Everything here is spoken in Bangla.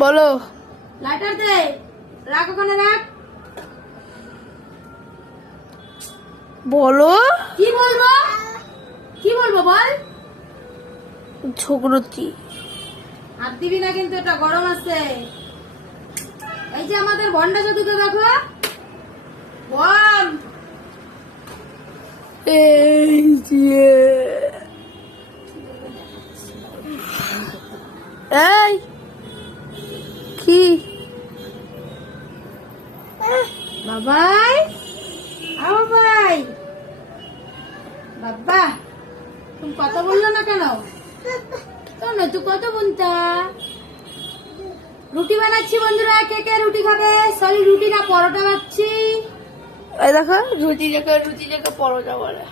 বলো। লাইটার দে, রাখ ওখানে রাখ। বলো। কি বলবো? কি বলবো বল? ঝগড়তি। হাত দিবি না কিন্তু, এটা গরম আছে। এই যে আমাদের ভন্ডা জাদুকে দেখো, বল। এই যে এই কি বাবাই, বাবাই, বাবা, তুমি কথা বললো না কেন? কেন তুই কত বুনতা? রুটি বানাচ্ছি বন্ধুরা, কে কে রুটি খাবে? সরি, রুটি না, পরোটা বানাচ্ছি। এই দেখো, রুটি রেখে পরোটা বলে।